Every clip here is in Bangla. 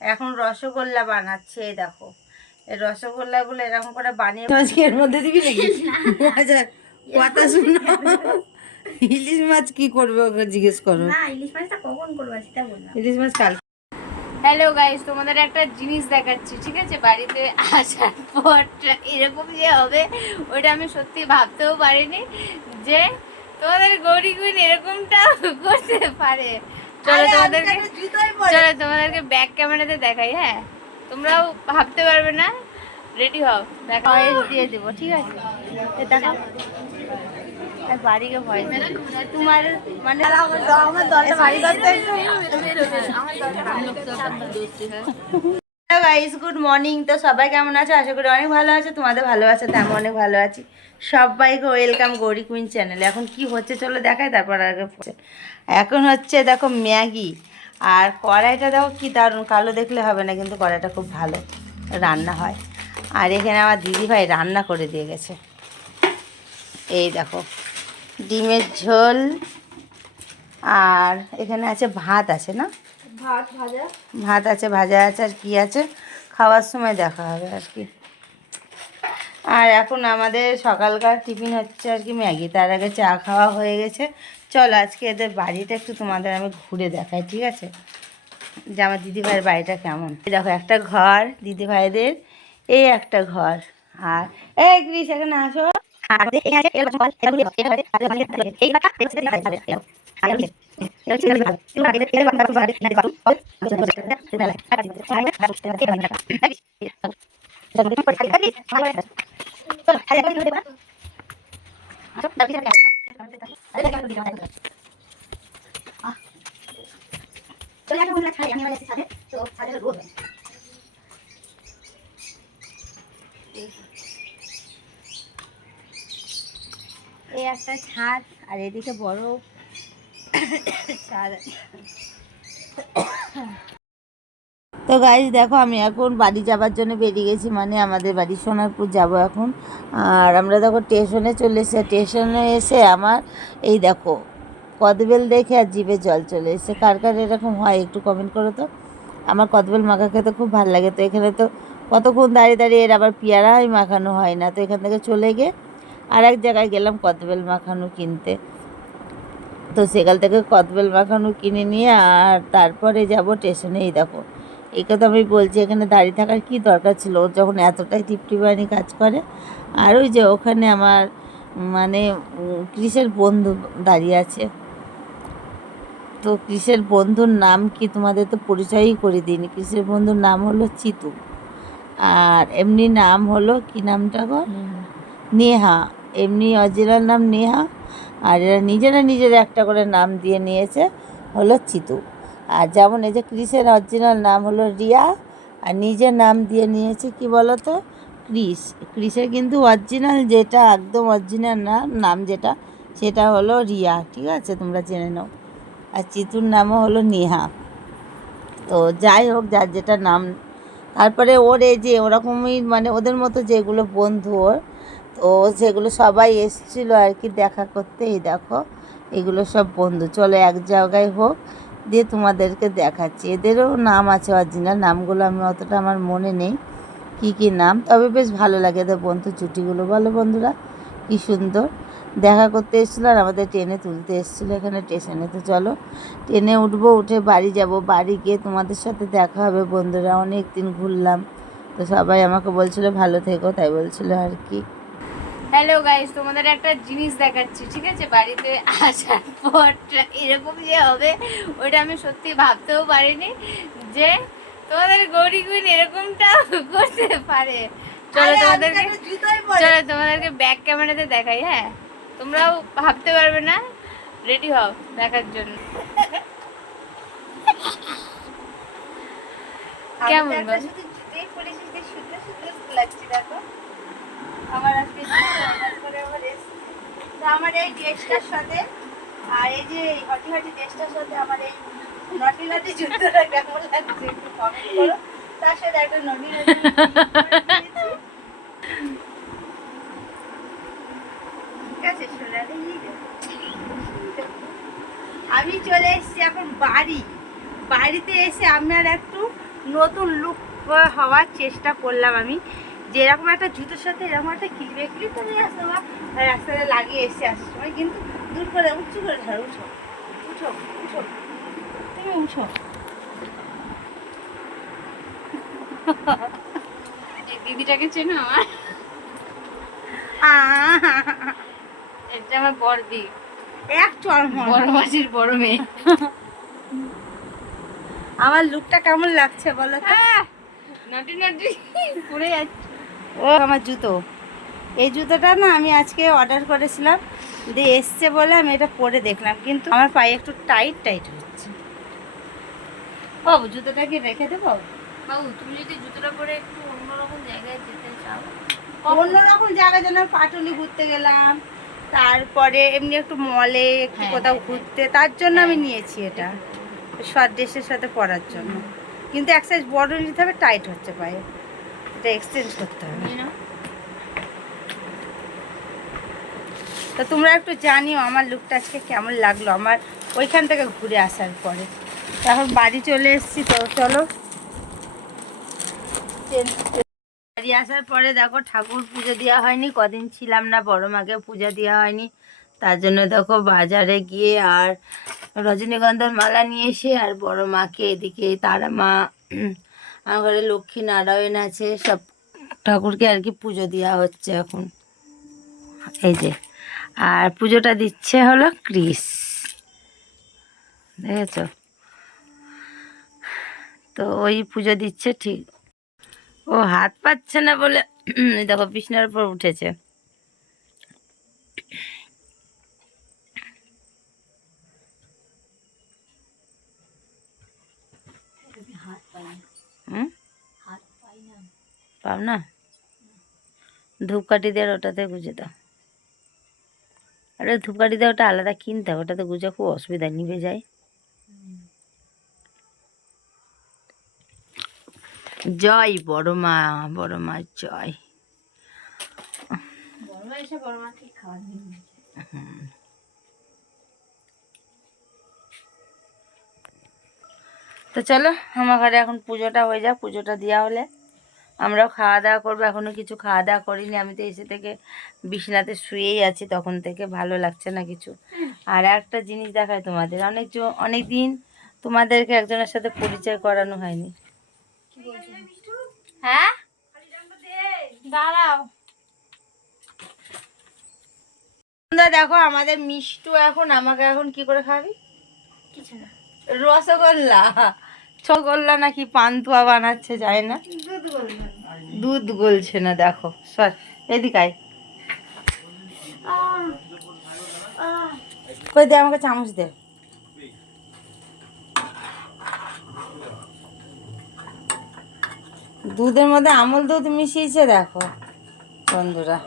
এখন রসগোল্লা বানাচ্ছে দেখো। এই রসগোল্লাগুলো এরকম করে বানিয়ে এর মধ্যে দিবি নাকি? আচ্ছা কথা শুনো। ইলিশ মাছ কি করবে ওকে জিজ্ঞেস করো। না ইলিশ মাছটা কখন করব সেটা বললাম। ইলিশ মাছ কাল হ্যালো গাইস তোমাদের একটা জিনিস দেখাচ্ছি ঠিক আছে? বাড়িতে আসার পর এরকম যে হবে ওটা আমি সত্যি ভাবতেও পারিনি যে তোমাদের গৌরী গুণ এরকমটা করতে পারে। চলো তোমাদেরকে চলো তোমাদেরকে ব্যাক ক্যামেরাতে দেখাই হ্যাঁ তোমরাও ভাবতে পারবে না রেডি হও দেখা ভয়েস দিয়ে দেবো ঠিক আছে দেখো বাড়িকে ভয় তোমার মানে আমার দরজা বাড়ি করতে গাইস গুড মর্নিং তো সবাই কেমন আছে? আশা করি অনেক ভালো আছে। তোমাদের ভালো আছে তো আমি অনেক ভালো আছি। সবাইকে ওয়েলকাম গৌরি কুইন চ্যানেলে এখন কি হচ্ছে চলো দেখায় তারপর আগে এখন হচ্ছে দেখো ম্যাগি। আর কড়াইটা দেখো কি দারুণ কালো দেখলে হবে না কিন্তু কড়াইটা খুব ভালো রান্না হয়। আর এখানে আমার দিদিভাই রান্না করে দিয়ে গেছে। এই দেখো ডিমের ঝোল। আর এখানে আছে ভাত আছে না? ভাত ভাজা। ভাত আছে ভাজা আছে আর কি আছে? খাওয়ার সময় দেখা হবে আর কি আর এখন আমাদের সকালকার টিফিন হচ্ছে আর কি ম্যাগি তার আগে চা খাওয়া হয়ে গেছে চলো আজকে এদের বাড়িটা একটু তোমাদের আমি ঘুরে দেখাই ঠিক আছে যে আমার দিদিভাইয়ের বাড়িটা কেমন দেখো একটা ঘর দিদিভাইদের এই একটা ঘর আর এই গ্রিস এখানে আসো আর চলে আসব না এই একটা ছাদ আর এদিকে বড় তো গাইজ দেখো, আমি এখন বাড়ি যাবার জন্য বেরিয়ে গেছি মানে আমাদের বাড়ি সোনারপুর যাব এখন। আর আমরা দেখো স্টেশনে চলে এসে স্টেশনে এসে আমার এই দেখো, কদবেল দেখে আর জিভে জল চলে এসে কার কার এরকম হয় একটু কমেন্ট করো তো? আমার কদবেল মাখা খেতে খুব ভালো লাগে। তো এখানে তো কতক্ষণ দাঁড়িয়ে দাঁড়িয়ে এর আবার পেয়ারাই মাখানো হয় না। তো এখান থেকে চলে গিয়ে আর এক জায়গায় গেলাম কদবেল মাখানো কিনতে। তো সেখান থেকে কদবেল মাখানো কিনে নিয়ে আর তারপরে যাব স্টেশনেই দেখো। এই কথা আমি বলছি এখানে দাঁড়িয়ে থাকার কি দরকার ছিল? ওর যখন এতটাই টিপটিপানি কাজ করে। আর ওই যে ওখানে আমার মানে কৃষের বন্ধু দাঁড়িয়ে আছে। তো কৃষের বন্ধুর নাম কি তোমাদের তো পরিচয়ই করে দিইনি। কৃষের বন্ধুর নাম হলো চিতু। আর এমনি নাম হলো কি নামটা গো? নেহা। এমনি অরিজিনাল নাম নেহা, আর এরা নিজেরা নিজেরা একটা করে নাম দিয়ে নিয়েছে, হলো চিতু। আর যেমন এই যে ক্রিসের অরিজিনাল নাম হলো রিয়া, আর নিজের নাম দিয়ে নিয়েছে কি বলো তো ক্রিস। ক্রিসের কিন্তু অরিজিনাল যেটা, একদম অরিজিনাল নাম নাম যেটা, সেটা হলো রিয়া, ঠিক আছে? তোমরা জেনে নাও। আর চিতুর নামও হলো নেহা। তো যাই হোক, যার যেটা নাম, তারপরে ওর এই যে ওরকমই মানে ওদের মতো যেগুলো বন্ধু ওর তো সেগুলো সবাই এসছিল আর কি দেখা করতে, এই দেখো, এগুলো সব বন্ধু। চলো এক জায়গায় হোক, দিয়ে তোমাদেরকে দেখাচ্ছি। এদেরও নাম আছে অরিজিনাল নামগুলো আমি অতটা আমার মনে নেই, কি কি নাম। তবে বেশ ভালো লাগে এদের বন্ধু জুটিগুলো বলো বন্ধুরা, কি সুন্দর। দেখা করতে এসেছিল আর আমাদের ট্রেনে তুলতে এসেছিল এখানে স্টেশনে তো চলো ট্রেনে উঠবো, উঠে বাড়ি যাব। বাড়ি গিয়ে তোমাদের সাথে দেখা হবে বন্ধুরা। অনেক দিন ঘুরলাম। তো সবাই আমাকে বলছিল, ভালো থেকো। তাই বলছিল আর কি। হ্যালো গাইস তোমাদের একটা জিনিস দেখাচ্ছি ঠিক আছে? বাড়িতে আসার পর এরকম যে হবে ওটা আমি সত্যি ভাবতেও পারিনি যে তোমাদের গৌরী কুইন এরকমটা করতে পারে। চলো তোমাদেরকে চলো তোমাদেরকে ব্যাক ক্যামেরাতে দেখাই হ্যাঁ? তোমরাও ভাবতে পারবে না? রেডি হও দেখার জন্য। কেমন দেখো। আমার আজকে আমার এই ড্রেসটার সাথে আর এই যে ড্রেসটার সাথে আমার এই নটি নটি জুতোটা কেমন লাগছে তার সাথে একটা নটি আমি চলে এসেছি এখন বাড়ি। বাড়িতে এসে আমি আর একটু নতুন লুক হওয়ার চেষ্টা করলাম আমি। যে এরকম একটা জুতোর সাথে এরকম একটা ক্লিপে ক্লিপ নিয়ে আসতে বা রাস্তাতে লাগিয়ে এসে আসার সময় কিন্তু দূর করে উঁচু করে ধরো উঠো। উঠো উঠো। তুমি উঠো। দিদিটাকে চেনো আমার? এটা আমার বড় দি এক চরম বড় মাসির বড় মেয়ে। আমার লুকটা কেমন লাগছে বলো তো? নাটি নাটি। পড়ে যাচ্ছে। ও আমার জুতো। এই জুতোটা না আমি আজকে অর্ডার করেছিলাম। দিয়ে এসছে বলে আমি এটা পরে দেখলাম। কিন্তু আমার পায়ে একটু টাইট টাইট হচ্ছে। বাবু জুতোটা কি রেখে দেবো বাবু? তুমি যদি জুতোটা পরে একটু অন্যরকম জায়গায় যেতে চাও। অন্যরকম জায়গায় যেন পাটুলি ঘুরতে গেলাম। তারপরে এমনি একটু মলে একটু হ্যাঁ, কোথাও হ্যাঁ, ঘুরতে। তার জন্য আমি হ্যাঁ। নিয়েছি এটা। শর্ট ড্রেসের সাথে পরার জন্য। কিন্তু এক সাইজ বড় নিতে হবে টাইট হচ্ছে পায়ে। এটা এক্সচেঞ্জ করতে হবে তো তোমরা একটু জানিও আমার লুকটা আজকে কেমন লাগল? আমার ওইখান থেকে ঘুরে আসার পরে। এখন বাড়ি চলে এসেছি তো চলো। বাড়ি আসার পরে দেখো ঠাকুর পুজো দেওয়া হয়নি কদিন ছিলাম না বড় মাকে পূজা দেওয়া হয়নি। তার জন্য দেখো বাজারে গিয়ে আর রজনীগন্ধার মালা নিয়ে এসে আর বড় মাকে এদিকে তারা মা আমার ঘরে লক্ষ্মী নারায়ণ আছে, সব ঠাকুরকে আর কি পুজো দেওয়া হচ্ছে এখন। এই যে, আর পুজোটা দিচ্ছে হলো ক্রিস। দেখেছ? তো ওই পুজো দিচ্ছে ঠিক। ও হাত পাচ্ছে না বলে দেখো বিছনার উপর উঠেছে। হুম? পাও না? ধূপকাঠি দিয়ে ওটাতে গুজে দাও। আরে ধূপকাঠি দিয়ে ওটা আলাদা কিনতে হবে ওটাতে গুজে খুব অসুবিধা নিভে যায়। জয় বড় মা বড় মা জয়। বড় মা এসে বড় মাকে খাওয়া তো চলো আমার ঘরে এখন পুজোটা হয়ে যাক পুজোটা দেওয়া হলে। আমরাও খাওয়া দাওয়া করব এখনও কিছু খাওয়া দাওয়া করিনি। আমি তো এসে থেকে বিছনাতে শুয়েই আছি তখন থেকে ভালো লাগছে না কিছু। আর একটা জিনিস দেখায় তোমাদের অনেক অনেক দিন তোমাদেরকে একজনের সাথে পরিচয় করানো হয়নি। হ্যাঁ? দাঁড়াও। দেখো আমাদের মিষ্টু এখন আমাকে এখন কি করে খাবি কিছু না। রসগোল্লা। ছগোল্লা নাকি পান্তুয়া বানাচ্ছে যায় না। দুধ গলছে না, দেখো। সর, এদিকে আয়। কই দে, আমাকে চামচ দে। দুধের মধ্যে আমল দুধ মিশিয়েছে, দেখো। বন্ধুরা।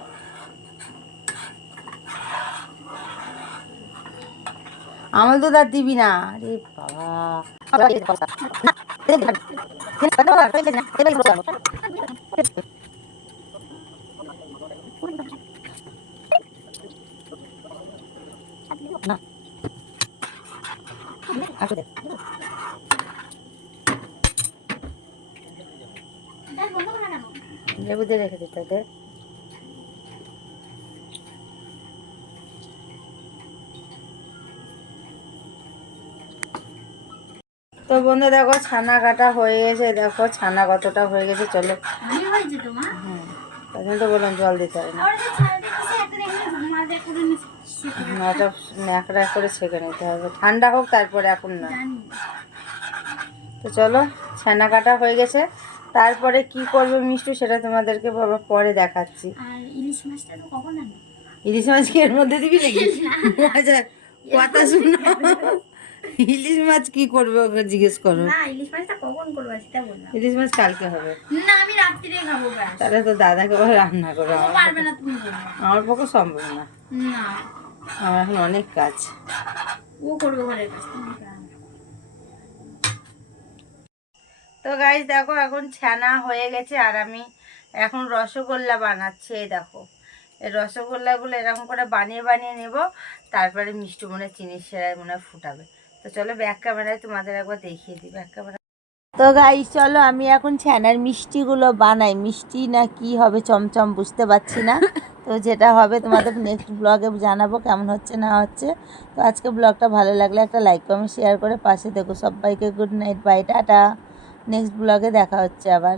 আমল দুধ আর দিবি না। আরে বাবা। আসো দে লেবু দিয়ে রেখে দিতে তো বন্ধু দেখো ছানা কাটা হয়ে গেছে দেখো ছানা কতটা হয়ে গেছে চলো। জন্য তো বললাম জল দিতে হবে না। ওটা ন্যাকড়া করে ছেঁকে নিতে হবে। ঠান্ডা হোক তারপরে এখন না তো চলো ছানা কাটা হয়ে গেছে। তারপরে কি করবে মিষ্টু সেটা তোমাদেরকে বাবা পরে দেখাচ্ছি। ইলিশ মাছটা তো কখন আনো ইলিশ মাছ কি এর মধ্যে দিবি নাকি? আচ্ছা কথা শুনো। ইলিশ মাছ কি করবে ওকে জিজ্ঞেস করো? না ইলিশ মাছটা কখন করব সেটা বললাম ইলিশ মাছ কালকে হবে। না আমি রাত্রিরে খাব ব্যাস। তাহলে তো দাদাকে আবার রান্না করো। ও পারবে না তুমি আমার পক্ষে সম্ভব না। না। আমার এখন অনেক কাজ। ও করবে ঘরের কাজ না। তো গাইজ দেখো এখন ছানা হয়ে গেছে আর আমি এখন রসগোল্লা বানাচ্ছি এই দেখো। এই রসগোল্লাগুলো এরকম করে বানিয়ে বানিয়ে নেব তারপরে মিষ্টি মনে চিনি সেরাই মনে ফুটাবে। তো চলো ব্যাক ক্যামেরায় তোমাদের একবার দেখিয়ে দিই ব্যাক ক্যামেরা তো গাই চলো আমি এখন ছানার মিষ্টিগুলো বানাই। মিষ্টি না কি হবে চমচম বুঝতে পারছি না। তো যেটা হবে তোমাদের নেক্সট ব্লগে জানাব কেমন হচ্ছে, না হচ্ছে। তো আজকে ব্লগটা ভালো লাগলে একটা লাইক কমেন্ট শেয়ার করে পাশে দেখো। সবাইকে good night bye tata. Next ব্লগে দেখা হচ্ছে আবার।